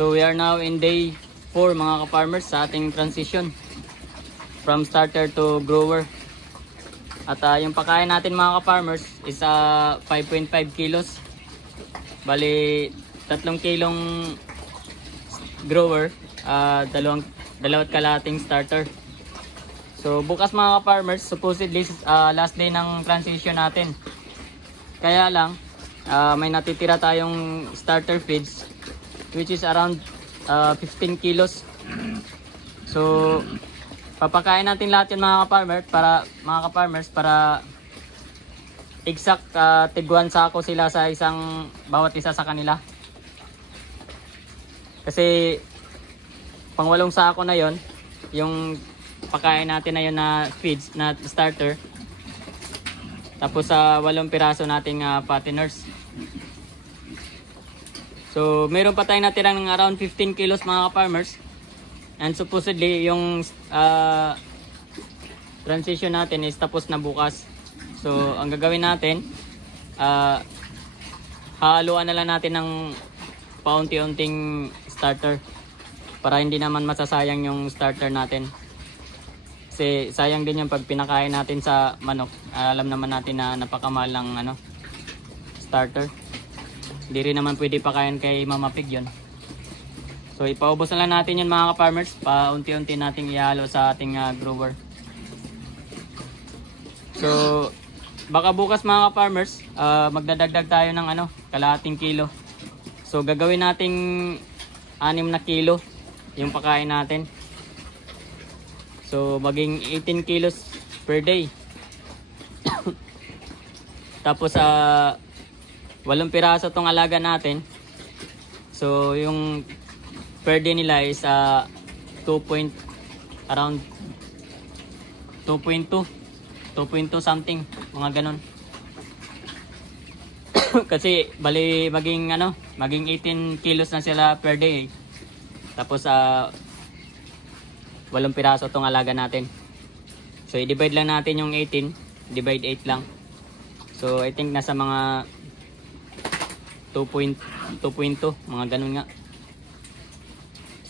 So we are now in day 4 mga ka-farmers sa ating transition from starter to grower. At yung pakain natin mga ka-farmers is 5.5 kilos. Bali 3 kilong grower, dalawat kalating starter. So bukas mga ka-farmers, supposedly last day ng transition natin. Kaya lang may natitira tayong starter feeds which is around 15 kilos. So papakain natin lahat yun mga ka-farmers para exact tiguan sako sila sa bawat isa sa kanila. Kasi pang 8 sako na yon yung pakain natin na yun na feeds na starter. Tapos 8 piraso nating fatteners. So meron pa tayong natirang ng around 15 kilos mga ka-farmers. And supposedly yung transition natin is tapos na bukas. So ang gagawin natin, haluan na lang natin ng paunti-unting starter para hindi naman masasayang yung starter natin. Kasi sayang din yung pag pinakain natin sa manok. Alam naman natin na napakamahal ng starter. Hindi rin naman pwede pakain kay Mama Pig yun. So ipaubos na lang natin yun mga ka-farmers. Paunti-unti nating ihalo sa ating grower. So baka bukas mga ka-farmers, magdadagdag tayo ng kalahating kilo. So gagawin nating 6 na kilo yung pakain natin. So maging 18 kilos per day. Tapos 8 piraso tong alaga natin. So yung per day nila is around 2.2 something, mga ganon. Kasi bali maging 18 kilos na sila per day. Tapos 8 piraso tong alaga natin. So i-divide lang natin yung 18, divide 8 lang. So I think nasa mga 2.2, mga ganun nga.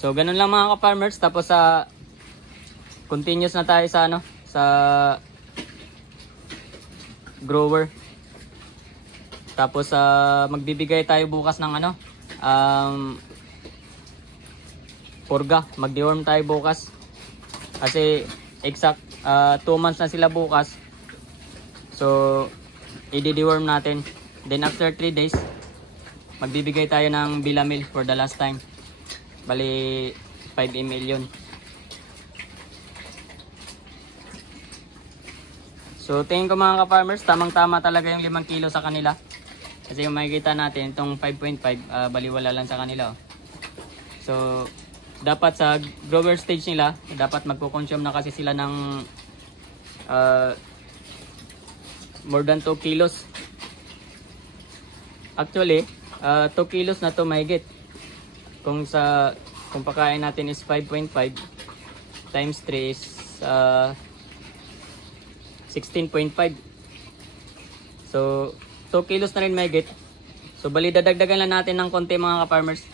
So ganun lang mga ka-farmers. Tapos continuous na tayo sa grower. Tapos magbibigay tayo bukas ng purga. Mag-deworm tayo bukas. Kasi exact 2 months na sila bukas. So i-deworm natin. Then after 3 days magbibigay tayo ng Bilamil for the last time. Bali 5 ml yun. So tingin ko mga ka-farmers, tamang-tama talaga yung 5 kilo sa kanila. Kasi yung makikita natin itong 5.5 baliwala lang sa kanila. So dapat sa grower stage nila, dapat magko-consume na kasi sila ng more than 2 kilos. Actually 2 kilos na to mahigit. Kung pakain natin is 5.5 times 3 is 16.5. So 2 kilos na rin mahigit. So bali dadagdagan lang natin ng konti mga ka-farmers.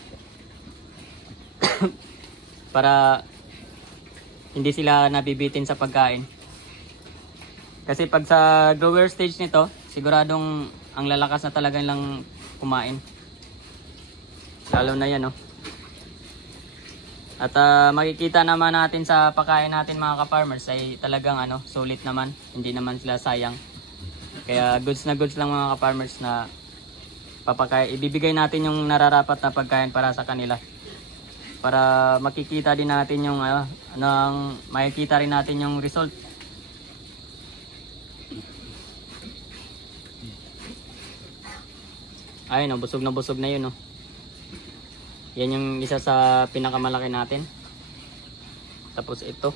Para hindi sila nabibitin sa pagkain. Kasi pag sa grower stage nito, siguradong ang lalakas na talaga lang kumain. Lalo na yan, At makikita naman natin sa pagkain natin mga ka-farmers ay talagang sulit naman. Hindi naman sila sayang. Kaya goods na goods lang mga ka-farmers na ibibigay natin yung nararapat na pagkain para sa kanila. Para makikita din natin yung makikita rin natin yung result. Ayun, busog na yun, Yan yung isa sa pinakamalaki natin. Tapos ito.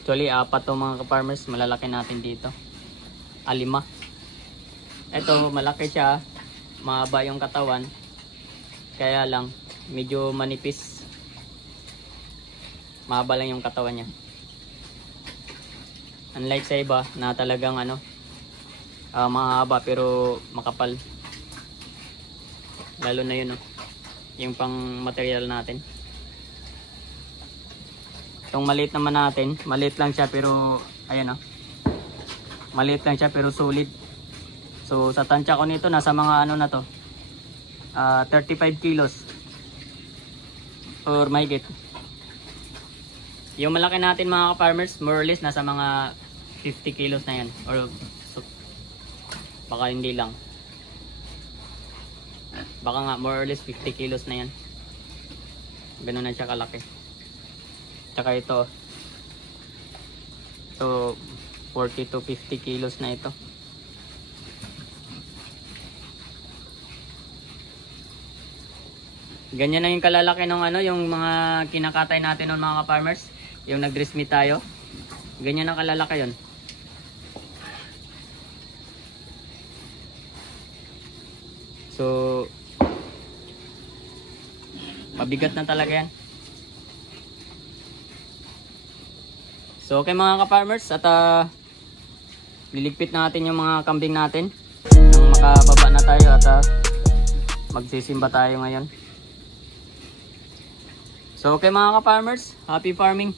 Actually 4 to mga ka-farmers, malalaki natin dito. 5. Ito malaki siya, mahaba yung katawan. Kaya lang medyo manipis. Mahaba lang yung katawan niya. Unlike sa iba na talagang mahaba pero makapal. Lalo na yun, oh. Yung pang material natin. Itong maliit naman natin, maliit lang siya pero ayan, oh. Maliit lang siya pero solid. So sa tansya ko nito nasa mga ano na to, 35 kilos or mahigit. Yung malaki natin mga ka-farmers, more or less nasa mga 50 kilos na yan, or so, baka hindi lang, baka nga more or less 50 kilos na yan. Ganun na siya kalaki. Tsaka ito, so 40 to 50 kilos na ito. Ganyan na yung kalalaki ng ano, yung mga kinakatay natin ng mga ka-farmers, yung nag-dress meat tayo. Ganyan ang kalalaki yon. So mabigat na talaga yan. So okay mga ka-farmers, at liligpit natin yung mga kambing natin nang makababa na tayo at magsisimba tayo ngayon. So okay mga ka-farmers, happy farming!